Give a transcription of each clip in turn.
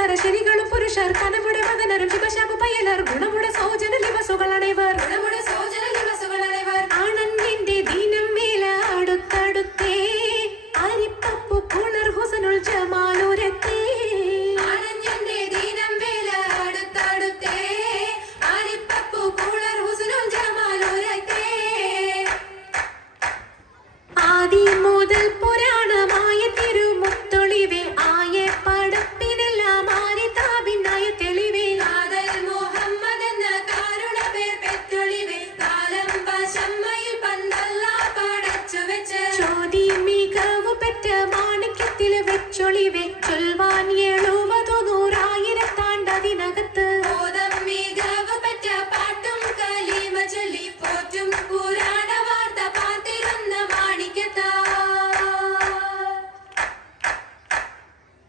സരശരികളും പുരുഷർ കനമുടെ മദനരും ശിവശാപു പയ്യലർ ഗുണമുടെ സൗജന ലിവസുകളണൈവർ ആണന്നിന്റെ ദീനം വേല അടുത്തടുത്തേ അരിപ്പപ്പു പുണർ ഹുസനുൽ ജമാലുരത്തേ ആദി മുതൽ പുരാണമായ തിരുമുത്തൊളിവേ ആയ പടപ്പിനെല്ലാം ആരിതാപിന്നായ തെളിവേ മുഹമ്മദ് എന്ന കാരുണ പേർ പെറ്റൊളിവേ കാലം പശമ്മയിൽ പന്തല്ല പടച്ചു വെച്ച് ചോതി മികവ് പെറ്റ മാണിക്യത്തിൽ വെച്ചൊളിവേ ചൊൽവാൻ 70 100,000 മികവ് പെറ്റ പാട്ടും കലീമ ചൊല്ലി പോറ്റും പുരാണ വാർത്ത പാത്തിരുന്ന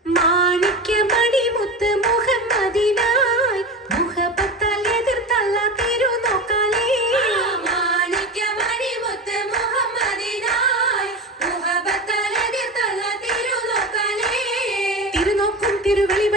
മാണിക്യമണിമുത്ത് മുഹമ്മദിനായി മുഹബത്താൽ എതിർത്തല്ല തിരുനോക്കാലേ മാണിക്യമണിമുത്ത് മുഹമ്മദിനായി മുഹബത്താൽ എതിർത്തല്ല തിരുനോക്കാലേ തിരുനോക്കും തിരുവെളിവ